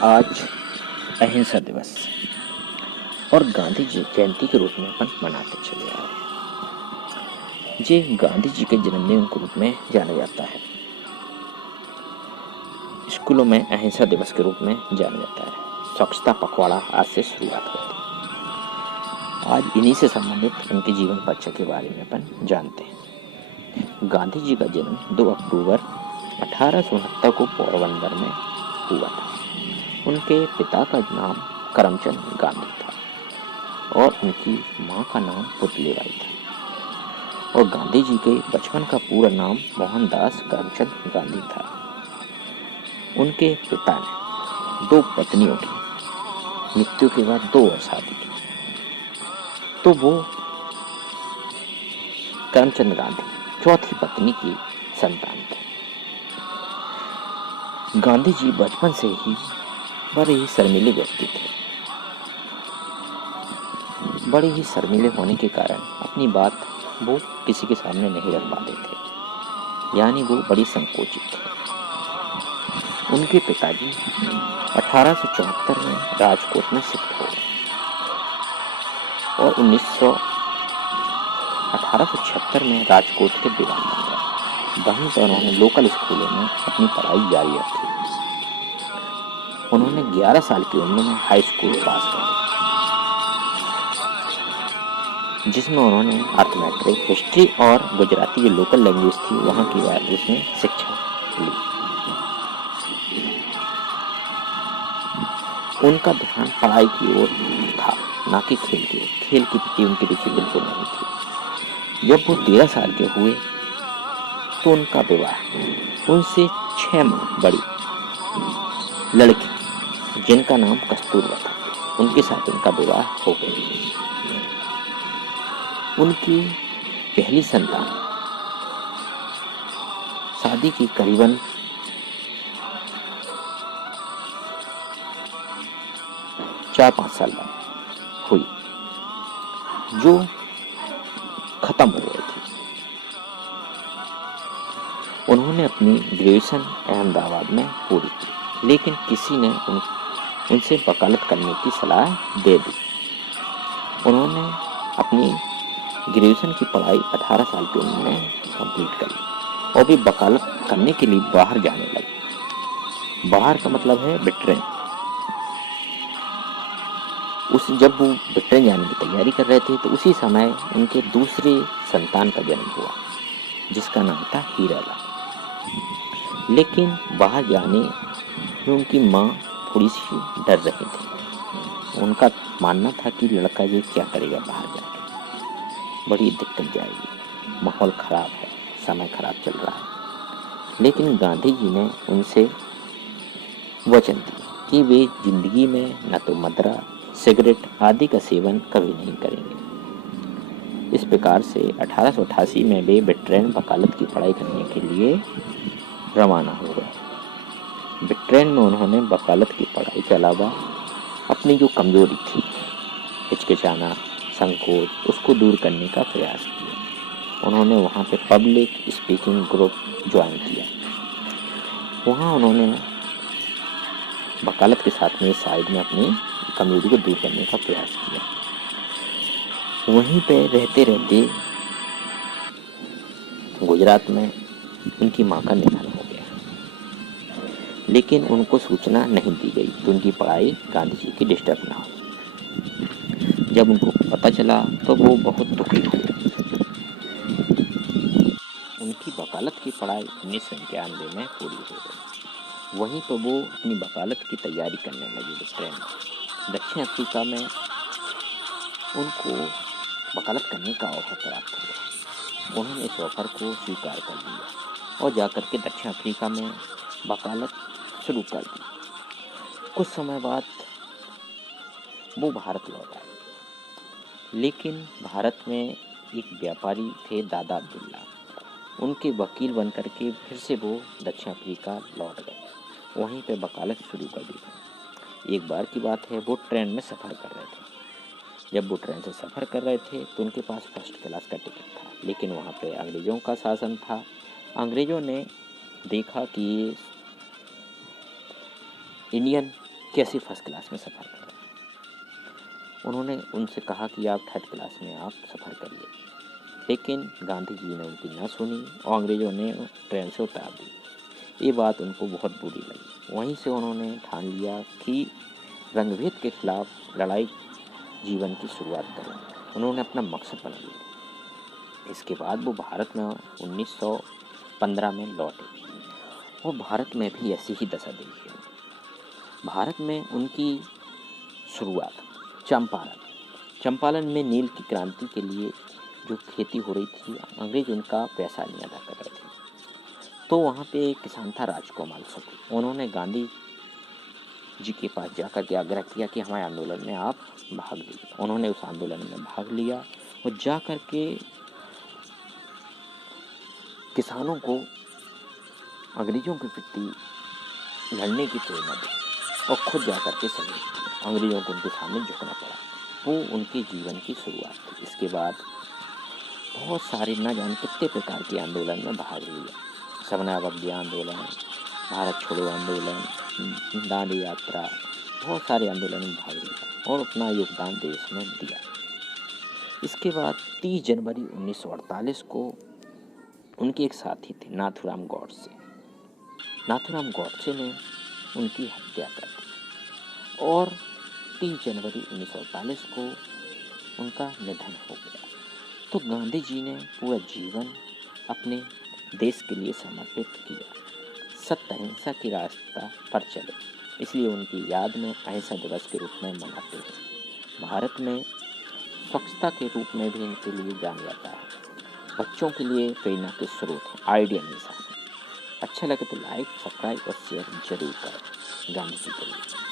आज अहिंसा दिवस और गांधी जी जयंती के रूप में अपन मनाते चले आ रहे हैं। ये गांधी जी के जन्मदिन के रूप में जाना जाता है। स्कूलों में अहिंसा दिवस के रूप में जाना जाता है। स्वच्छता पखवाड़ा आज से शुरुआत होती है। आज इन्हीं से संबंधित उनके जीवन परिचय के बारे में अपन जानते हैं। गांधी जी का जन्म 2 अक्टूबर 1869 को पोरबंदर में हुआ था। उनके पिता का नाम करमचंद गांधी था और उनकी मां का नाम पुतलीबाई था। और गांधी जी के बचपन का पूरा नाम मोहनदास करमचंद गांधी था। उनके पिता ने 2 पत्नियों की मृत्यु के बाद 2 और शादी की, तो वो करमचंद गांधी चौथी पत्नी की संतान थे। गांधी जी बचपन से ही बड़े ही शर्मीले व्यक्ति थे। बड़े ही शर्मीले होने के कारण अपनी बात वो किसी के सामने नहीं रख पाते थे, यानी वो बड़ी संकोचित थे। उनके पिताजी 1874 में राजकोट में शिफ्ट हो गए और 1876 में राजकोट के दीवान बन गए। वहीं पर उन्होंने लोकल स्कूलों में अपनी पढ़ाई जारी रखी। उन्होंने 11 साल की उम्र में हाई स्कूल पास किया, जिसमें उन्होंने अर्थमेट्रिक, हिस्ट्री और गुजराती जो लोकल लैंग्वेज थी वहाँ की उसमें शिक्षा ली। उनका ध्यान पढ़ाई की ओर था, ना कि खेल की ओर। खेल की प्रति उनकी रुचि बिल्कुल नहीं थी। जब वो 13 साल के हुए तो उनका विवाह उनसे 6 माह बड़ी लड़की, जिनका नाम कस्तूरबा था, उनके साथ उनका विवाह हो गया। उनकी पहली संतान शादी की करीबन 4-5 साल बाद हुई, जो खत्म हो गई थी। उन्होंने अपनी ग्रेजुएशन अहमदाबाद में पूरी की, लेकिन किसी ने उनसे वकालत करने की सलाह दे दी। उन्होंने अपनी ग्रेजुएशन की पढ़ाई 18 साल की उम्र में कंप्लीट कर ली और भी वकालत करने के लिए बाहर जाने लगे। बाहर का मतलब है ब्रिटेन। जब वो ब्रिटेन जाने की तैयारी कर रहे थे तो उसी समय उनके दूसरे संतान का जन्म हुआ, जिसका नाम था हीरालाल। लेकिन बाहर जाने में उनकी माँ थोड़ी सी डर रही थी। उनका मानना था कि लड़का ये क्या करेगा बाहर जाके, बड़ी दिक्कत जाएगी, माहौल खराब है, समय खराब चल रहा है। लेकिन गांधी जी ने उनसे वचन दिया कि वे जिंदगी में न तो मदरा, सिगरेट आदि का सेवन कभी नहीं करेंगे। इस प्रकार से 1888 में वे ब्रिटेन वकालत की पढ़ाई करने के लिए रवाना हो गए। ब्रिटेन में उन्होंने वकालत की पढ़ाई के अलावा अपनी जो कमजोरी थी, हिचकिचाना, संकोच, उसको दूर करने का प्रयास किया। उन्होंने वहाँ पे पब्लिक स्पीकिंग ग्रुप ज्वाइन किया। वहाँ उन्होंने वकालत के साथ में साइड में अपनी कमजोरी को दूर करने का प्रयास किया। वहीं पे रहते रहते गुजरात में उनकी मां का निधन हो गया, लेकिन उनको सूचना नहीं दी गई तो उनकी पढ़ाई गांधी जी की डिस्टर्ब ना हो। जब उनको पता चला तो वो बहुत दुखी हुए। उनकी वकालत की पढ़ाई 1991 में पूरी हो गई। वहीं पर वो अपनी वकालत की तैयारी करने लगे ब्रिटेन में। दक्षिण अफ्रीका में उनको वकालत करने का अवसर प्राप्त हुआ। उन्होंने इस ऑफर को स्वीकार कर लिया और जाकर के दक्षिण अफ्रीका में वकालत शुरू कर दी। कुछ समय बाद वो भारत लौट आए, लेकिन भारत में एक व्यापारी थे दादा अब्दुल्ला, उनके वकील बन करके फिर से वो दक्षिण अफ्रीका लौट गए। वहीं पे वकालत शुरू कर दी। एक बार की बात है, वो ट्रेन में सफ़र कर रहे थे। जब वो ट्रेन से सफ़र कर रहे थे तो उनके पास फर्स्ट क्लास का टिकट था, लेकिन वहाँ पे अंग्रेज़ों का शासन था। अंग्रेज़ों ने देखा कि इंडियन कैसे फर्स्ट क्लास में सफ़र कर रहे हैं। उन्होंने उनसे कहा कि आप थर्ड क्लास में आप सफ़र करिए, लेकिन गांधी जी ने उनकी ना सुनी और अंग्रेज़ों ने ट्रेन से उतार दी। ये बात उनको बहुत बुरी लगी। वहीं से उन्होंने ठान लिया कि रंगभेद के खिलाफ लड़ाई जीवन की शुरुआत करें। उन्होंने अपना मकसद बना लिया। इसके बाद वो भारत में 1915 में लौटे और भारत में भी ऐसी ही दशा देखी। भारत में उनकी शुरुआत चंपारण में नील की क्रांति के लिए जो खेती हो रही थी, अंग्रेज उनका पैसा नहीं अदा कर रहे थे। तो वहाँ पे एक किसान था राजकुमार शुक्ल। उन्होंने गांधी जी के पास जाकर के आग्रह किया कि हमारे आंदोलन में आप भाग लीजिए। उन्होंने उस आंदोलन में भाग लिया और जा कर के किसानों को अंग्रेजों के प्रति लड़ने की प्रेरणा दी और खुद जाकर के संघर्ष किया। अंग्रेजों को उनके सामने झुकना पड़ा। वो उनके जीवन की शुरुआत थी। इसके बाद बहुत सारे न जाने कितने प्रकार के आंदोलन में भाग लिया। सबना बग्घी आंदोलन, भारत छोड़ो आंदोलन, दांडी यात्रा, बहुत सारे आंदोलन में भाग लिया और अपना योगदान देश में दिया। इसके बाद 30 जनवरी 1948 को उनके एक साथी थे नाथूराम गॉडसे। नाथूराम गॉडसे ने उनकी हत्या कर दी और 30 जनवरी 1948 को उनका निधन हो गया। तो गांधी जी ने पूरा जीवन अपने देश के लिए समर्पित किया, सत्य अहिंसा की रास्ता पर चले। इसलिए उनकी याद में अहिंसा दिवस के रूप में मनाते हैं। भारत में स्वच्छता के रूप में भी इनके लिए जाना जाता है। बच्चों के लिए प्रेरणा के स्रोत हैं, आइडियल इंसान। अच्छा लगे तो लाइक, सब्सक्राइब और शेयर जरूर करें। गांधी जी के लिए।